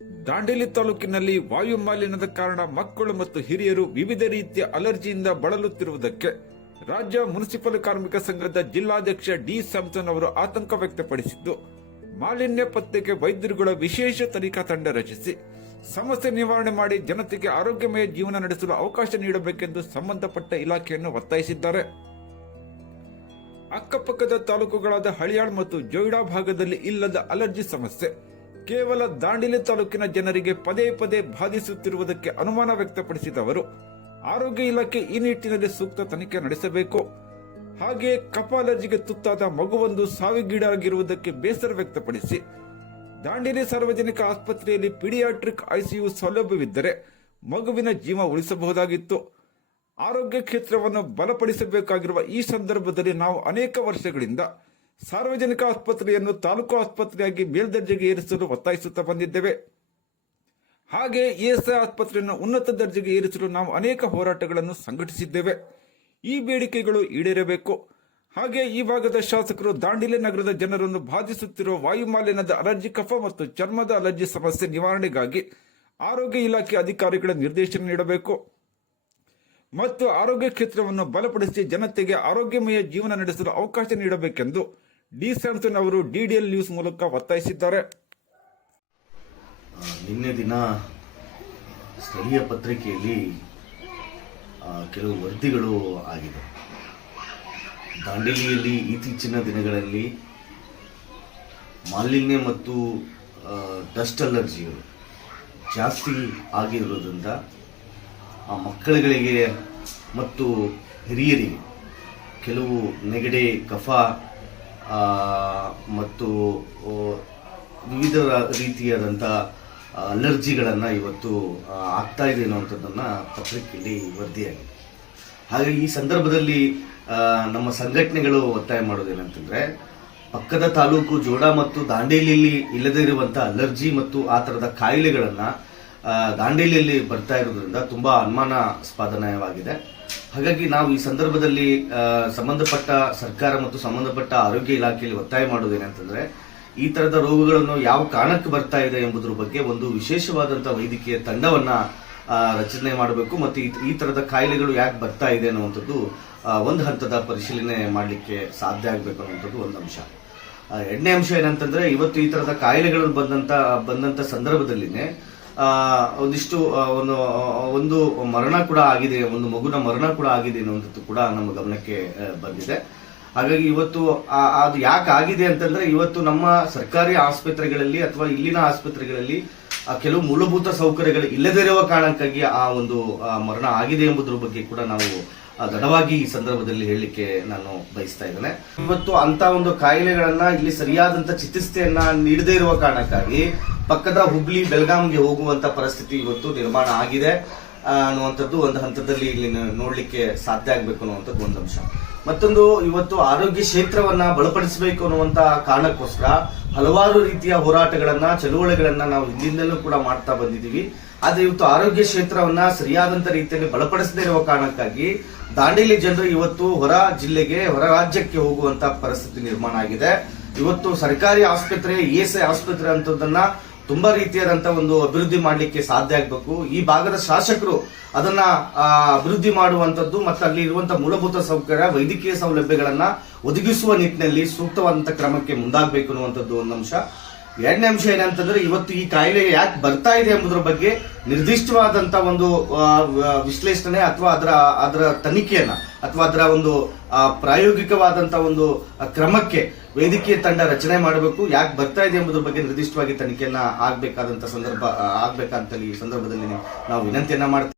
ದಾಂಡೇಲಿ ತಾಲೂಕಿನಲ್ಲಿ ವಾಯು ಮಾಲಿನ್ಯದ ಕಾರಣ ಮಕ್ಕಳು ಮತ್ತು ಹಿರಿಯರು ವಿವಿಧ ರೀತಿಯ ಅಲರ್ಜಿಯಿಂದ ಬಳಲುತ್ತಿರುವುದಕ್ಕೆ ರಾಜ್ಯ ಮುನ್ಸಿಪಲ್ ಕಾರ್ಮಿಕ ಸಂಘದ ಜಿಲ್ಲಾಧ್ಯಕ್ಷ ಡಿ ಸ್ಯಾಮ್ಸನ್ ಅವರು ಆತಂಕ ವ್ಯಕ್ತಪಡಿಸಿದ್ದು, ಮಾಲಿನ್ಯ ಪತ್ತೆಗೆ ವೈದ್ಯರುಗಳ ವಿಶೇಷ ತನಿಖಾ ತಂಡ ರಚಿಸಿ ಸಮಸ್ಯೆ ನಿವಾರಣೆ ಮಾಡಿ ಜನತೆಗೆ ಆರೋಗ್ಯಮಯ ಜೀವನ ನಡೆಸಲು ಅವಕಾಶ ನೀಡಬೇಕೆಂದು ಸಂಬಂಧಪಟ್ಟ ಇಲಾಖೆಯನ್ನು ಒತ್ತಾಯಿಸಿದ್ದಾರೆ. ಅಕ್ಕಪಕ್ಕದ ತಾಲೂಕುಗಳಾದ ಹಳಿಯಾಳ್ ಮತ್ತು ಜೋಯಿಡಾ ಭಾಗದಲ್ಲಿ ಇಲ್ಲದ ಅಲರ್ಜಿ ಸಮಸ್ಯೆ ಕೇವಲ ದಾಂಡೇಲಿ ತಾಲೂಕಿನ ಜನರಿಗೆ ಪದೇ ಪದೇ ಬಾಧಿಸುತ್ತಿರುವುದಕ್ಕೆ ಅನುಮಾನ ವ್ಯಕ್ತಪಡಿಸಿದ ಅವರು, ಆರೋಗ್ಯ ಇಲಾಖೆ ಈ ನಿಟ್ಟಿನಲ್ಲಿ ಸೂಕ್ತ ತನಿಖೆ ನಡೆಸಬೇಕು. ಹಾಗೆಯೇ ಕಫ ಅಲರ್ಜಿಗೆ ತುತ್ತಾದ ಮಗುವೊಂದು ಸಾವಿಗೀಡಾಗಿರುವುದಕ್ಕೆ ಬೇಸರ ವ್ಯಕ್ತಪಡಿಸಿ, ದಾಂಡೇಲಿ ಸಾರ್ವಜನಿಕ ಆಸ್ಪತ್ರೆಯಲ್ಲಿ ಪೀಡಿಯಾಟ್ರಿಕ್ ಐಸಿಯು ಸೌಲಭ್ಯವಿದ್ದರೆ ಮಗುವಿನ ಜೀವ ಉಳಿಸಬಹುದಾಗಿತ್ತು. ಆರೋಗ್ಯ ಕ್ಷೇತ್ರವನ್ನು ಬಲಪಡಿಸಬೇಕಾಗಿರುವ ಈ ಸಂದರ್ಭದಲ್ಲಿ ನಾವು ಅನೇಕ ವರ್ಷಗಳಿಂದ ಸಾರ್ವಜನಿಕ ಆಸ್ಪತ್ರೆಯನ್ನು ತಾಲೂಕು ಆಸ್ಪತ್ರೆಯಾಗಿ ಮೇಲ್ದರ್ಜೆಗೆ ಏರಿಸಲು ಒತ್ತಾಯಿಸುತ್ತಾ ಬಂದಿದ್ದೇವೆ. ಹಾಗೆ ಇಎಸ್ಐ ಆಸ್ಪತ್ರೆಯನ್ನು ಉನ್ನತ ದರ್ಜೆಗೆ ಏರಿಸಲು ನಾವು ಅನೇಕ ಹೋರಾಟಗಳನ್ನು ಸಂಘಟಿಸಿದ್ದೇವೆ. ಈ ಬೇಡಿಕೆಗಳು ಈಡೇರಬೇಕು. ಹಾಗೆ ಈ ಭಾಗದ ಶಾಸಕರು ದಾಂಡೇಲಿ ನಗರದ ಜನರನ್ನು ಬಾಧಿಸುತ್ತಿರುವ ವಾಯುಮಾಲಿನ್ಯದ ಅಲರ್ಜಿ, ಕಫ ಮತ್ತು ಚರ್ಮದ ಅಲರ್ಜಿ ಸಮಸ್ಯೆ ನಿವಾರಣೆಗಾಗಿ ಆರೋಗ್ಯ ಇಲಾಖೆ ಅಧಿಕಾರಿಗಳ ನಿರ್ದೇಶನ ನೀಡಬೇಕು ಮತ್ತು ಆರೋಗ್ಯ ಕ್ಷೇತ್ರವನ್ನು ಬಲಪಡಿಸಿ ಜನತೆಗೆ ಆರೋಗ್ಯಮಯ ಜೀವನ ನಡೆಸಲು ಅವಕಾಶ ನೀಡಬೇಕೆಂದು ಡಿ ಸ್ಯಾಮ್ಸನ್ ಅವರು ಡಿಡಿಎಲ್ ನ್ಯೂಸ್ ಮೂಲಕ ಒತ್ತಾಯಿಸಿದ್ದಾರೆ. ನಿನ್ನೆ ದಿನ ಸ್ಥಳೀಯ ಪತ್ರಿಕೆಯಲ್ಲಿ ಕೆಲವು ವರದಿಗಳು ಆಗಿದೆ. ದಾಂಡೇಲಿಯಲ್ಲಿ ಇತ್ತೀಚಿನ ದಿನಗಳಲ್ಲಿ ಮಾಲಿನ್ಯ ಮತ್ತು ಡಸ್ಟ್ ಅಲರ್ಜಿಗಳು ಜಾಸ್ತಿ ಆಗಿರೋದ್ರಿಂದ ಆ ಮಕ್ಕಳುಗಳಿಗೆ ಮತ್ತು ಹಿರಿಯರಿಗೆ ಕೆಲವು ನೆಗಡಿ, ಕಫ ಮತ್ತು ವಿವಿಧ ರೀತಿಯಾದಂಥ ಅಲರ್ಜಿಗಳನ್ನು ಇವತ್ತು ಆಗ್ತಾ ಇದೆ ಅನ್ನುವಂಥದ್ದನ್ನು ಪತ್ರಿಕೆಯಲ್ಲಿ ವರದಿಯಾಗಿದೆ. ಹಾಗೆ ಈ ಸಂದರ್ಭದಲ್ಲಿ ನಮ್ಮ ಸಂಘಟನೆಗಳು ಒತ್ತಾಯ ಮಾಡೋದೇನಂತಂದ್ರೆ, ಪಕ್ಕದ ತಾಲೂಕು ಜೋಡಾ ಮತ್ತು ದಾಂಡೇಲಿಯಲ್ಲಿ ಇಲ್ಲದೇ ಇರುವಂಥ ಅಲರ್ಜಿ ಮತ್ತು ಆ ಥರದ ಕಾಯಿಲೆಗಳನ್ನು ದಾಂಡೇಲಿಯಲ್ಲಿ ಬರ್ತಾ ಇರೋದ್ರಿಂದ ತುಂಬಾ ಅನುಮಾನಾಸ್ಪದನವಾಗಿದೆ. ಹಾಗಾಗಿ ನಾವು ಈ ಸಂದರ್ಭದಲ್ಲಿ ಸಂಬಂಧಪಟ್ಟ ಸರ್ಕಾರ ಮತ್ತು ಸಂಬಂಧಪಟ್ಟ ಆರೋಗ್ಯ ಇಲಾಖೆಯಲ್ಲಿ ಒತ್ತಾಯ ಮಾಡೋದೇನಂತಂದ್ರೆ, ಈ ತರದ ರೋಗಗಳನ್ನು ಯಾವ ಕಾರಣಕ್ಕೆ ಬರ್ತಾ ಇದೆ ಎಂಬುದರ ಬಗ್ಗೆ ಒಂದು ವಿಶೇಷವಾದಂತಹ ವೈದ್ಯಕೀಯ ತಂಡವನ್ನ ರಚನೆ ಮಾಡಬೇಕು ಮತ್ತು ಈ ತರದ ಕಾಯಿಲೆಗಳು ಯಾಕೆ ಬರ್ತಾ ಇದೆ ಅನ್ನುವಂಥದ್ದು ಒಂದು ಹಂತದ ಪರಿಶೀಲನೆ ಮಾಡಲಿಕ್ಕೆ ಸಾಧ್ಯ ಆಗಬೇಕು ಅನ್ನುವಂಥದ್ದು ಒಂದು ಅಂಶ. ಎರಡನೇ ಅಂಶ ಏನಂತಂದ್ರೆ, ಇವತ್ತು ಈ ತರದ ಕಾಯಿಲೆಗಳು ಬಂದಂತ ಸಂದರ್ಭದಲ್ಲಿನೇ ಒಂದಿಷ್ಟು ಒಂದು ಮರಣ ಕೂಡ ಆಗಿದೆ, ಒಂದು ಮಗುನ ಮರಣ ಕೂಡ ಆಗಿದೆ ಅನ್ನುವಂಥದ್ದು ಕೂಡ ನಮ್ಮ ಗಮನಕ್ಕೆ ಬಂದಿದೆ. ಹಾಗಾಗಿ ಇವತ್ತು ಅದು ಯಾಕೆ ಆಗಿದೆ ಅಂತಂದ್ರೆ, ಇವತ್ತು ನಮ್ಮ ಸರ್ಕಾರಿ ಆಸ್ಪತ್ರೆಗಳಲ್ಲಿ ಅಥವಾ ಇಲ್ಲಿನ ಆಸ್ಪತ್ರೆಗಳಲ್ಲಿ ಕೆಲವು ಮೂಲಭೂತ ಸೌಕರ್ಯಗಳು ಇಲ್ಲದೇ ಇರುವ ಕಾರಣಕ್ಕಾಗಿ ಆ ಒಂದು ಮರಣ ಆಗಿದೆ ಎಂಬುದರ ಬಗ್ಗೆ ಕೂಡ ನಾವು ದೃಢವಾಗಿ ಈ ಸಂದರ್ಭದಲ್ಲಿ ಹೇಳಲಿಕ್ಕೆ ನಾನು ಬಯಸ್ತಾ ಇದ್ದೇನೆ. ಇವತ್ತು ಅಂತ ಒಂದು ಕಾಯಿಲೆಗಳನ್ನ ಇಲ್ಲಿ ಸರಿಯಾದಂತ ಚಿಕಿತ್ಸೆಯನ್ನ ನೀಡದೇ ಇರುವ ಕಾರಣಕ್ಕಾಗಿ ಪಕ್ಕದ ಹುಬ್ಳಿ, ಬೆಳಗಾಂಗೆ ಹೋಗುವಂತ ಪರಿಸ್ಥಿತಿ ಇವತ್ತು ನಿರ್ಮಾಣ ಆಗಿದೆ ಅನ್ನುವಂಥದ್ದು ಒಂದು ಹಂತದಲ್ಲಿ ಇಲ್ಲಿ ನೋಡ್ಲಿಕ್ಕೆ ಸಾಧ್ಯ ಆಗ್ಬೇಕು ಅನ್ನುವಂಥದ್ದು ಒಂದು ಅಂಶ. ಮತ್ತೊಂದು, ಇವತ್ತು ಆರೋಗ್ಯ ಕ್ಷೇತ್ರವನ್ನ ಬಲಪಡಿಸಬೇಕು ಅನ್ನುವಂತ ಕಾರಣಕ್ಕೋಸ್ಕರ ಹಲವಾರು ರೀತಿಯ ಹೋರಾಟಗಳನ್ನ, ಚಳುವಳಿಗಳನ್ನ ನಾವು ಹಿಂದಿಂದಲೂ ಕೂಡ ಮಾಡ್ತಾ ಬಂದಿದ್ದೀವಿ. ಆದ್ರೆ ಇವತ್ತು ಆರೋಗ್ಯ ಕ್ಷೇತ್ರವನ್ನ ಸರಿಯಾದಂತ ರೀತಿಯಲ್ಲಿ ಬಲಪಡಿಸದೇ ಇರುವ ಕಾರಣಕ್ಕಾಗಿ ದಾಂಡೇಲಿ ಜನರು ಇವತ್ತು ಹೊರ ಜಿಲ್ಲೆಗೆ, ಹೊರ ರಾಜ್ಯಕ್ಕೆ ಹೋಗುವಂತ ಪರಿಸ್ಥಿತಿ ನಿರ್ಮಾಣ ಆಗಿದೆ. ಇವತ್ತು ಸರ್ಕಾರಿ ಆಸ್ಪತ್ರೆ, ಇಎಸ್ಐ ಆಸ್ಪತ್ರೆ ಅಂತದನ್ನ ತುಂಬಾ ರೀತಿಯಾದಂತ ಒಂದು ಅಭಿವೃದ್ಧಿ ಮಾಡಲಿಕ್ಕೆ ಸಾಧ್ಯ ಆಗಬೇಕು. ಈ ಭಾಗದ ಶಾಸಕರು ಅದನ್ನ ಅಭಿವೃದ್ಧಿ ಮಾಡುವಂತದ್ದು ಮತ್ತು ಅಲ್ಲಿ ಇರುವಂತಹ ಮೂಲಭೂತ ಸೌಕರ್ಯ, ವೈದ್ಯಕೀಯ ಸೌಲಭ್ಯಗಳನ್ನ ಒದಗಿಸುವ ನಿಟ್ಟಿನಲ್ಲಿ ಸೂಕ್ತವಾದಂತಹ ಕ್ರಮಕ್ಕೆ ಮುಂದಾಗಬೇಕು ಅನ್ನುವಂಥದ್ದು ಒಂದು ಅಂಶ. ಎರಡನೇ ಅಂಶ ಏನಂತಂದ್ರೆ, ಇವತ್ತು ಈ ಕಾಯಿಲೆ ಯಾಕೆ ಬರ್ತಾ ಇದೆ ಎಂಬುದರ ಬಗ್ಗೆ ನಿರ್ದಿಷ್ಟವಾದಂತ ಒಂದು ವಿಶ್ಲೇಷಣೆ ಅಥವಾ ಅದರ ತನಿಖೆಯನ್ನ ಅಥವಾ ಅದರ ಒಂದು ಪ್ರಾಯೋಗಿಕವಾದಂತ ಒಂದು ಕ್ರಮಕ್ಕೆ ವೈದ್ಯಕೀಯ ತಂಡ ರಚನೆ ಮಾಡಬೇಕು. ಯಾಕೆ ಬರ್ತಾ ಇದೆ ಎಂಬುದರ ಬಗ್ಗೆ ನಿರ್ದಿಷ್ಟವಾಗಿ ತನಿಖೆಯನ್ನ ಆಗ್ಬೇಕಂತ ಈ ಸಂದರ್ಭದಲ್ಲಿ ನಾವು ವಿನಂತಿಯನ್ನ ಮಾಡ್ತೀವಿ.